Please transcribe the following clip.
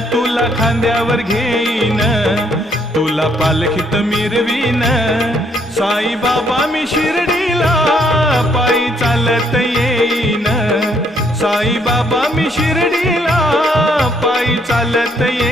तुला खांद्यावर घेईन, तुला पालखीत मिरवीन. साई बाबा मी शिर्डीला पायी चालत येईन. साई बाबा मी शिर्डीला पायी चालत येईन.